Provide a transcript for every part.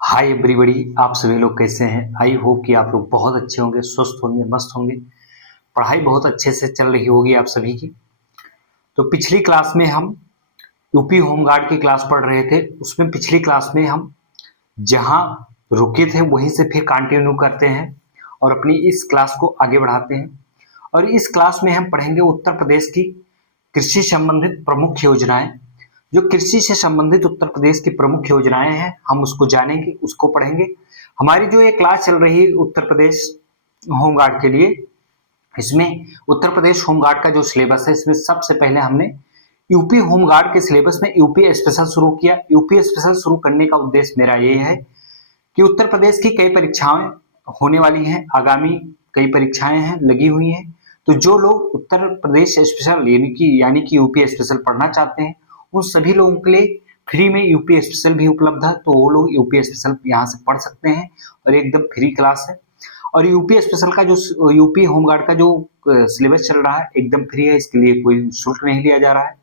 Hi everybody, आप सभी लोग कैसे हैं। आई होप कि आप लोग बहुत अच्छे होंगे, स्वस्थ होंगे, मस्त होंगे। पढ़ाई बहुत अच्छे से चल रही होगी आप सभी की। तो पिछली क्लास में हम यूपी होमगार्ड की क्लास पढ़ रहे थे। उसमें पिछली क्लास में हम जहां रुके थे वहीं से फिर कंटिन्यू करते हैं और अपनी इस क्लास को आगे बढ़ाते हैं। और इस क्लास में हम पढ़ेंगे उत्तर प्रदेश की कृषि संबंधित प्रमुख योजनाएं। जो कृषि से संबंधित उत्तर प्रदेश की प्रमुख योजनाएं हैं, हम उसको जानेंगे, उसको पढ़ेंगे। हमारी जो ये क्लास चल रही है उत्तर प्रदेश होमगार्ड के लिए, इसमें उत्तर प्रदेश होमगार्ड का जो सिलेबस है, इसमें सबसे पहले हमने यूपी होमगार्ड के सिलेबस में यूपी स्पेशल शुरू किया। यूपी स्पेशल शुरू करने का उद्देश्य मेरा ये है कि उत्तर प्रदेश की कई परीक्षाएं होने वाली हैं, आगामी कई परीक्षाएं हैं लगी हुई हैं। तो जो लोग उत्तर प्रदेश स्पेशल यानी कि यूपी स्पेशल पढ़ना चाहते हैं, उन सभी लोगों के लिए फ्री में यूपी स्पेशल भी उपलब्ध है। तो वो लोग यूपी स्पेशल यहाँ से पढ़ सकते हैं और एकदम फ्री क्लास है। और यूपी स्पेशल का जो यूपी होमगार्ड का जो सिलेबस चल रहा है एकदम फ्री है, इसके लिए कोई शुल्क नहीं लिया जा रहा है,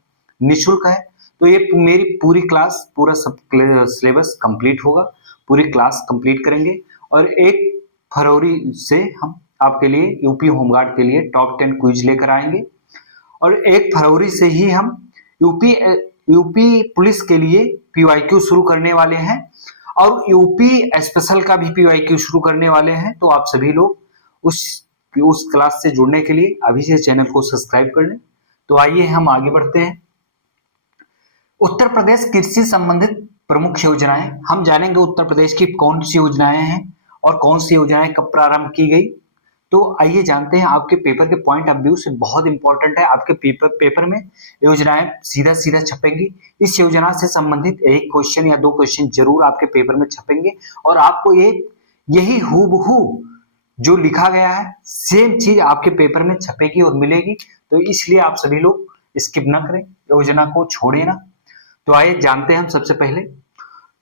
निःशुल्क है। तो ये मेरी पूरी क्लास, पूरा सब सिलेबस कंप्लीट होगा, पूरी क्लास कंप्लीट करेंगे। और 1 फरवरी से हम आपके लिए यूपी होमगार्ड के लिए टॉप 10 क्विज लेकर आएंगे। और 1 फरवरी से ही हम यूपी यूपी पुलिस के लिए पीवाईक्यू शुरू करने वाले हैं और यूपी स्पेशल का भी पीवाईक्यू शुरू करने वाले हैं। तो आप सभी लोग उस क्लास से जुड़ने के लिए अभी से चैनल को सब्सक्राइब कर लें। तो आइए हम आगे बढ़ते हैं। उत्तर प्रदेश कृषि संबंधित प्रमुख योजनाएं हम जानेंगे। उत्तर प्रदेश की कौन सी योजनाएं हैं और कौन सी योजनाएं कब प्रारंभ की गई। तो आइए जानते हैं। आपके पेपर के पॉइंट ऑफ व्यू से बहुत इंपॉर्टेंट है। आपके पेपर में योजनाएं सीधा सीधा छपेंगी। इस योजना से संबंधित एक क्वेश्चन या 2 क्वेश्चन जरूर आपके पेपर में छपेंगे और आपको यही हूबहू जो लिखा गया है सेम चीज आपके पेपर में छपेगी और मिलेगी। तो इसलिए आप सभी लोग स्किप ना करें, योजना को छोड़े ना। तो आइए जानते हैं हम सबसे पहले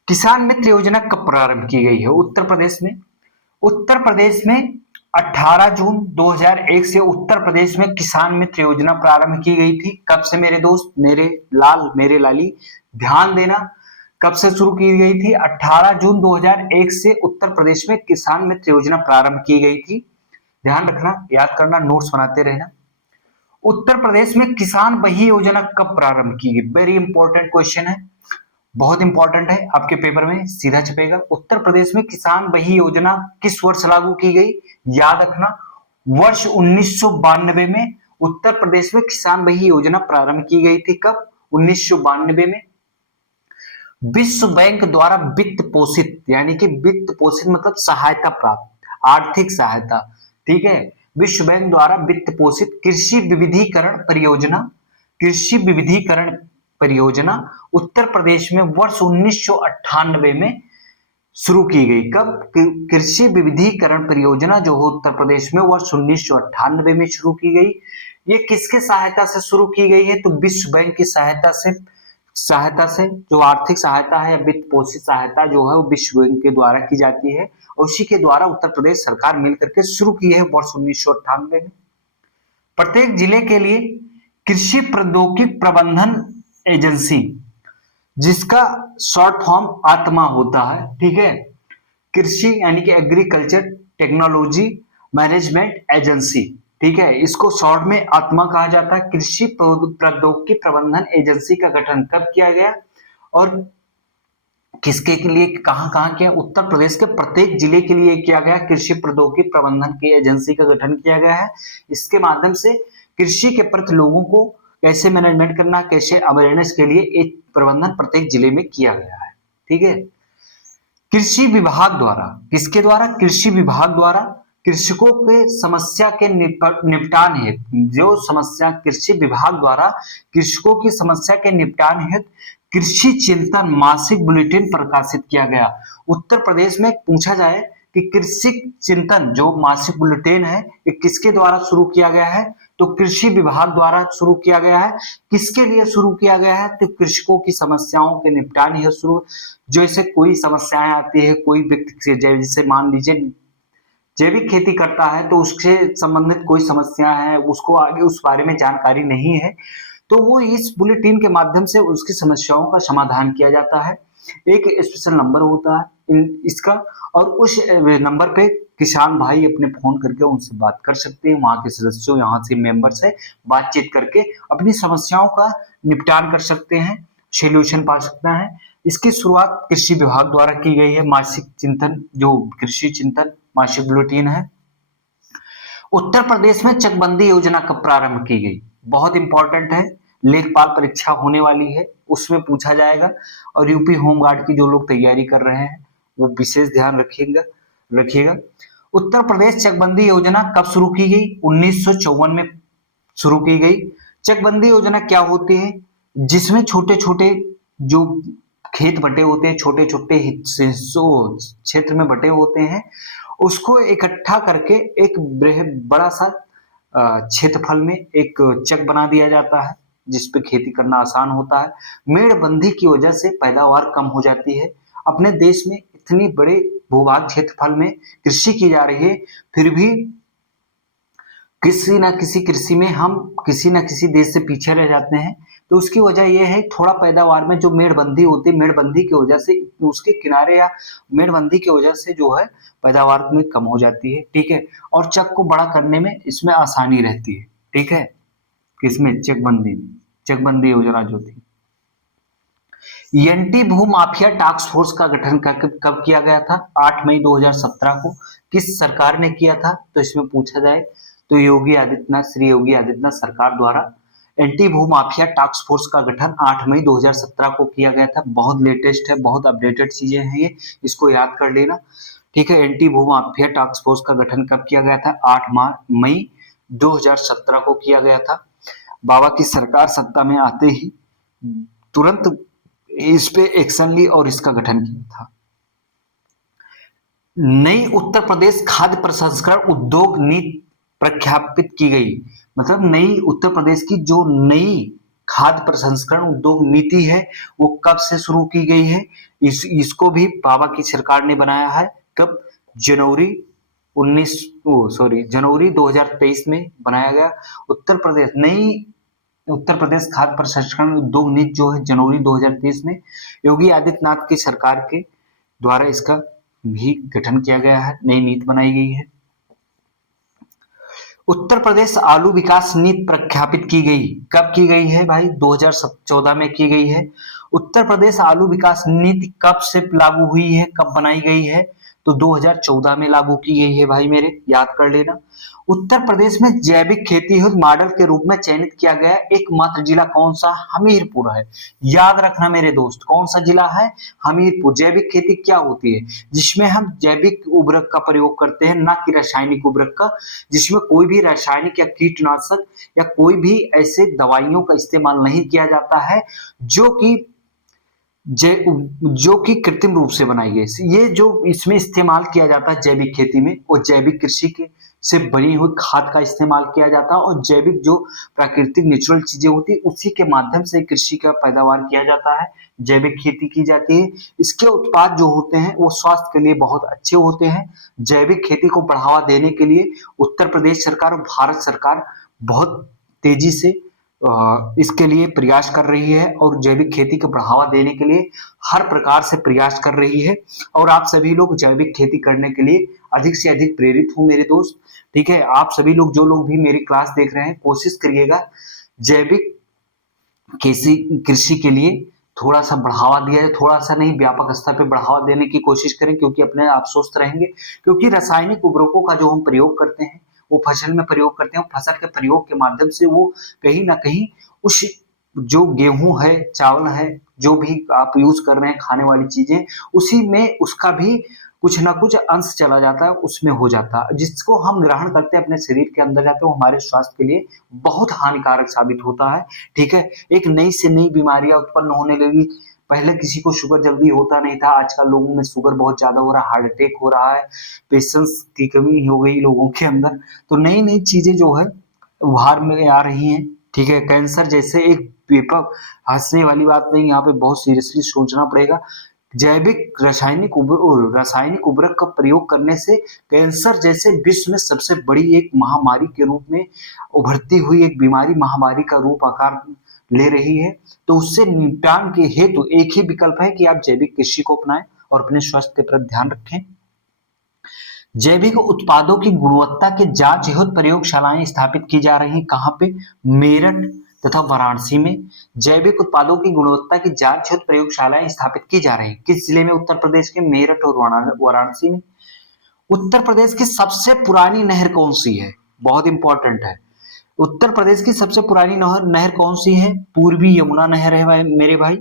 किसान मित्र योजना कब प्रारंभ की गई है उत्तर प्रदेश में। उत्तर प्रदेश में 18 जून 2001 से उत्तर प्रदेश में किसान मित्र योजना प्रारंभ की गई थी। कब से मेरे दोस्त, मेरे लाल, मेरे लाली, ध्यान देना। कब से शुरू की गई थी? 18 जून 2001 से उत्तर प्रदेश में किसान मित्र योजना प्रारंभ की गई थी। ध्यान रखना, याद करना, नोट्स बनाते रहना। उत्तर प्रदेश में किसान बही योजना कब प्रारंभ की गई? वेरी इंपॉर्टेंट क्वेश्चन है, बहुत इंपॉर्टेंट है, आपके पेपर में सीधा छपेगा। उत्तर प्रदेश में किसान बही योजना किस वर्ष लागू की गई? याद रखना, वर्ष 1992 में उत्तर प्रदेश में किसान बही योजना प्रारंभ की गई थी। कब? 1992 में। विश्व बैंक द्वारा वित्त पोषित, यानी कि वित्त पोषित मतलब सहायता प्राप्त, आर्थिक सहायता, ठीक है। विश्व बैंक द्वारा वित्त पोषित कृषि विविधीकरण परियोजना, कृषि विविधीकरण परियोजना उत्तर प्रदेश में वर्ष 1998 में शुरू की गई। कब? कृषि विविधीकरण परियोजना जो है उत्तर प्रदेश में वर्ष 1998 में शुरू की गई। ये किसके सहायता से शुरू की गई है? तो विश्व बैंक की सहायता से जो आर्थिक सहायता है, वित्त पोषित सहायता जो है वो विश्व बैंक के द्वारा की जाती है और उसी के द्वारा उत्तर प्रदेश सरकार मिलकर के शुरू की है वर्ष 1998 में। प्रत्येक जिले के लिए कृषि प्रौद्योगिकी प्रबंधन एजेंसी, जिसका शॉर्ट फॉर्म आत्मा होता है, ठीक है। कृषि यानी कि एग्रीकल्चर टेक्नोलॉजी मैनेजमेंट एजेंसी, ठीक है, इसको शॉर्ट में आत्मा कहा जाता है। कृषि प्रौद्योगिकी प्रबंधन एजेंसी का गठन कब किया गया और किसके के लिए, कहां कहां किया? उत्तर प्रदेश के प्रत्येक जिले के लिए किया गया। कृषि प्रौद्योगिकी प्रबंधन की एजेंसी का गठन किया गया है। इसके माध्यम से कृषि के प्रति लोगों को कैसे मैनेजमेंट करना, कैसे अवेयरनेस के लिए एक प्रबंधन प्रत्येक जिले में किया गया है, ठीक है। कृषि विभाग द्वारा, किसके द्वारा? कृषि विभाग द्वारा कृषकों के समस्या के निपटान हेतु, जो समस्या कृषि विभाग द्वारा कृषकों की समस्या के निपटान हेतु कृषि चिंतन मासिक बुलेटिन प्रकाशित किया गया। उत्तर प्रदेश में पूछा जाए कि कृषि चिंतन जो मासिक बुलेटिन है ये किसके द्वारा शुरू किया गया है? तो कृषि विभाग द्वारा शुरू किया गया है। किसके लिए शुरू किया गया है? तो कृषकों की समस्याओं के निपटान हेतु शुरू। जैसे कोई समस्याएं आती है, कोई व्यक्ति, जैसे मान लीजिए जैविक खेती करता है तो उससे संबंधित कोई समस्या है, उसको आगे उस बारे में जानकारी नहीं है, तो वो इस बुलेटिन के माध्यम से उसकी समस्याओं का समाधान किया जाता है। एक स्पेशल नंबर होता है इसका, और उस नंबर पे किसान भाई अपने फोन करके उनसे बात कर सकते हैं, वहां के सदस्यों, यहाँ से मेंबर से बातचीत करके अपनी समस्याओं का निपटान कर सकते हैं, सोल्यूशन पा सकता है। इसकी शुरुआत कृषि विभाग द्वारा की गई है। मासिक चिंतन, जो कृषि चिंतन मासिक बुलेटिन है। उत्तर प्रदेश में चकबंदी योजना कब प्रारंभ की गई? बहुत इंपॉर्टेंट है, लेखपाल परीक्षा होने वाली है, उसमें पूछा जाएगा। और यूपी होमगार्ड की जो लोग तैयारी कर रहे हैं वो विशेष ध्यान रखिएगा। उत्तर प्रदेश चकबंदी योजना कब शुरू की गई? 1954 में शुरू की गई। चकबंदी योजना क्या होती है? जिसमें छोटे छोटे जो खेत बटे होते हैं, छोटे छोटे हिस्सों क्षेत्र में बटे होते हैं, उसको इकट्ठा करके एक बड़ा सा क्षेत्रफल में एक चक बना दिया जाता है, जिसपे खेती करना आसान होता है। मेड़बंदी की वजह से पैदावार कम हो जाती है। अपने देश में इतनी बड़े भूभाग क्षेत्रफल में कृषि की जा रही है, फिर भी किसी ना किसी कृषि में हम किसी ना किसी देश से पीछे रह जाते हैं। तो उसकी वजह यह है, थोड़ा पैदावार में जो मेड़बंदी होती है, मेड़बंदी की वजह से उसके किनारे या मेड़बंदी की वजह से जो है पैदावार में कम हो जाती है। ठीक है, और चक को बड़ा करने में इसमें आसानी रहती है। ठीक है, किसमें? चकबंदी योजना जो थी। एंटी भू माफिया टास्क फोर्स का गठन कब किया गया था? 8 मई 2017 को। किस सरकार ने किया था? तो इसमें पूछा जाए तो श्री योगी आदित्यनाथ सरकार द्वारा एंटी भू माफिया टास्क फोर्स का गठन 8 मई 2017 को किया गया था। बहुत लेटेस्ट है, बहुत अपडेटेड चीजें हैं ये, इसको याद कर लेना। ठीक है, एंटी भू माफिया टास्क फोर्स का गठन कब किया गया था? 8 मई 2017 को किया गया था। बाबा की सरकार सत्ता में आते ही तुरंत इस पे एक्शन ली और इसका गठन किया था। नई उत्तर प्रदेश खाद्य प्रसंस्करण उद्योग नीति प्रख्यापित की गई। मतलब नई उत्तर प्रदेश की जो नई खाद्य प्रसंस्करण उद्योग नीति है वो कब से शुरू की गई है? इसको भी बाबा की सरकार ने बनाया है। कब? जनवरी 2023 में बनाया गया। उत्तर प्रदेश खाद्य प्रसंस्करण उद्योग नीति जो है जनवरी 2023 में योगी आदित्यनाथ की सरकार के द्वारा इसका भी गठन किया गया है, नई नीति बनाई गई है। उत्तर प्रदेश आलू विकास नीति प्रख्यापित की गई। कब की गई है भाई? 2014 में की गई है। उत्तर प्रदेश आलू विकास नीति कब से लागू हुई है, कब बनाई गई है? तो 2014 में लागू की गई है भाई मेरे, याद कर लेना। उत्तर प्रदेश में जैविक खेती हेतु मॉडल के रूप में चयनित किया गया एकमात्र जिला कौन सा? हमीरपुर है। याद रखना मेरे दोस्त, कौन सा जिला है? हमीरपुर। जैविक खेती क्या होती है? जिसमें हम जैविक उर्वरक का प्रयोग करते हैं, ना कि रासायनिक उर्वरक का, जिसमें कोई भी रासायनिक या कीटनाशक या कोई भी ऐसे दवाइयों का इस्तेमाल नहीं किया जाता है जो कि कृत्रिम रूप से बनाई गई। ये जो इसमें इस्तेमाल किया जाता है जैविक खेती में, वो जैविक कृषि के से बनी हुई खाद का इस्तेमाल किया जाता है, और जैविक जो प्राकृतिक नेचुरल चीजें होती है उसी के माध्यम से कृषि का पैदावार किया जाता है, जैविक खेती की जाती है। इसके उत्पाद जो होते हैं वो स्वास्थ्य के लिए बहुत अच्छे होते हैं। जैविक खेती को बढ़ावा देने के लिए उत्तर प्रदेश सरकार और भारत सरकार बहुत तेजी से इसके लिए प्रयास कर रही है, और जैविक खेती को बढ़ावा देने के लिए हर प्रकार से प्रयास कर रही है। और आप सभी लोग जैविक खेती करने के लिए अधिक से अधिक प्रेरित हो मेरे दोस्त। ठीक है, आप सभी लोग जो लोग भी मेरी क्लास देख रहे हैं, कोशिश करिएगा जैविक कृषि के लिए थोड़ा सा बढ़ावा दिया जाए, थोड़ा सा नहीं, व्यापक स्तर पे बढ़ावा देने की कोशिश करें, क्योंकि अपने आप स्वस्थ रहेंगे। क्योंकि रासायनिक उर्वरकों का जो हम प्रयोग करते हैं वो फसल में प्रयोग करते हैं, फसल के प्रयोग के माध्यम से वो कहीं ना कहीं उस जो गेहूं है, चावल है, जो भी आप यूज कर रहे हैं खाने वाली चीजें, उसी में उसका भी कुछ ना कुछ अंश चला जाता है, उसमें हो जाता है, जिसको हम ग्रहण करते हैं अपने शरीर के अंदर जाते, वो हमारे स्वास्थ्य के लिए बहुत हानिकारक साबित होता है। ठीक है, एक नई से नई बीमारियां उत्पन्न होने लगी। पहले किसी को शुगर जल्दी होता नहीं था, आजकल लोगों में शुगर बहुत ज्यादा हो रहा है, हार्ट अटैक हो रहा है, पेशेंस की कमी हो गई लोगों के अंदर। तो नई नई चीजें जो है उभार में आ रही हैं। ठीक है, कैंसर जैसे एक पेपर, हंसने वाली बात नहीं, यहाँ पे बहुत सीरियसली सोचना पड़ेगा। जैविक रासायनिक उर्वरक का प्रयोग करने से कैंसर जैसे विश्व में सबसे बड़ी एक महामारी के रूप में उभरती हुई एक बीमारी, महामारी का रूप आकार ले रही है, तो उससे निपटान के हेतु एक ही विकल्प है कि आप जैविक कृषि को अपनाएं और अपने स्वास्थ्य पर ध्यान रखें। जैविक उत्पादों की गुणवत्ता के जांच हेतु प्रयोगशालाएं स्थापित की जा रही हैं। कहाँ पे? मेरठ तथा वाराणसी में जैविक उत्पादों की गुणवत्ता की जांच हेतु प्रयोगशालाएं स्थापित की जा रही हैं। किस जिले में? उत्तर प्रदेश के मेरठ और वाराणसी में। उत्तर प्रदेश की सबसे पुरानी नहर कौन सी है? बहुत इंपॉर्टेंट है। उत्तर प्रदेश की सबसे पुरानी नहर कौन सी है? पूर्वी यमुना नहर है भाई, मेरे भाई।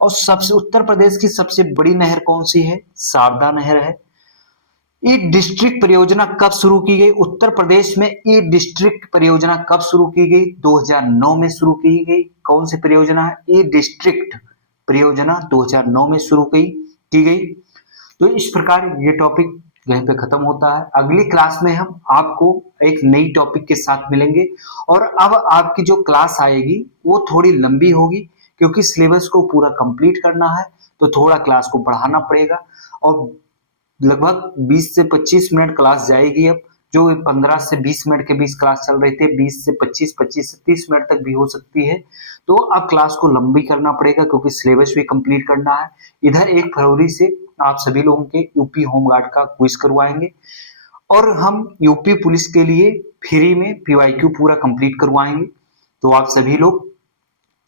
और सबसे उत्तर प्रदेश की सबसे बड़ी नहर कौन सी है? शारदा नहर है। ई डिस्ट्रिक्ट परियोजना कब शुरू की गई? उत्तर प्रदेश में ई डिस्ट्रिक्ट परियोजना कब शुरू की गई? 2009 में शुरू की गई। कौन सी परियोजना है? ई डिस्ट्रिक्ट परियोजना 2009 में शुरू की गई। तो इस प्रकार ये टॉपिक यहीं पे खत्म होता है। अगली क्लास में हम आपको एक नई टॉपिक के साथ मिलेंगे और अब आपकी जो क्लास आएगी वो थोड़ी लंबी होगी, क्योंकि सिलेबस को पूरा कंप्लीट करना है, तो थोड़ा क्लास को बढ़ाना पड़ेगा। और लगभग 20 से 25 मिनट क्लास जाएगी। अब जो 15 से 20 मिनट के बीच क्लास चल रही थी, 20 से 25, 25 से 30 मिनट तक भी हो सकती है। तो अब क्लास को लंबी करना पड़ेगा, क्योंकि सिलेबस भी कंप्लीट करना है। इधर 1 फरवरी से आप सभी लोगों के यूपी होमगार्ड का क्विज करवाएंगे और हम यूपी पुलिस के लिए फ्री में पीवाईक्यू पूरा कंप्लीट करवाएंगे। तो आप सभी लोग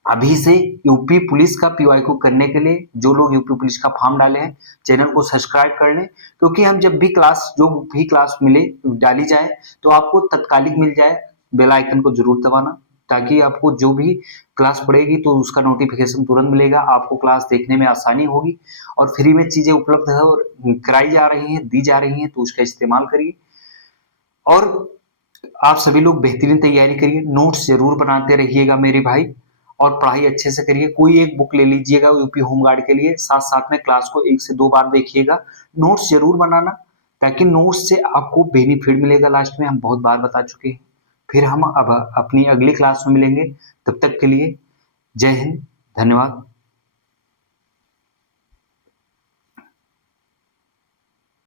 अभी से यूपी पुलिस का पीवाईक्यू करने के लिए, जो लोग यूपी पुलिस का फॉर्म डाले हैं, चैनल को सब्सक्राइब कर लें, क्योंकि हम जब भी जो भी क्लास मिले डाली जाए तो आपको तत्कालिक मिल जाए। बेल आइकन को जरूर दबाना, ताकि आपको जो भी क्लास पड़ेगी तो उसका नोटिफिकेशन तुरंत मिलेगा, आपको क्लास देखने में आसानी होगी। और फ्री में चीजें उपलब्ध है और कराई जा रही हैं, दी जा रही हैं, तो उसका इस्तेमाल करिए। और आप सभी लोग बेहतरीन तैयारी करिए, नोट्स जरूर बनाते रहिएगा मेरे भाई, और पढ़ाई अच्छे से करिए। कोई एक बुक ले लीजिएगा यूपी होमगार्ड के लिए, साथ साथ में क्लास को 1 से 2 बार देखिएगा। नोट्स जरूर बनाना, ताकि नोट्स से आपको बेनिफिट मिलेगा लास्ट में, हम बहुत बार बता चुके हैं। फिर हम अब अपनी अगली क्लास में मिलेंगे, तब तक के लिए जय हिंद, धन्यवाद।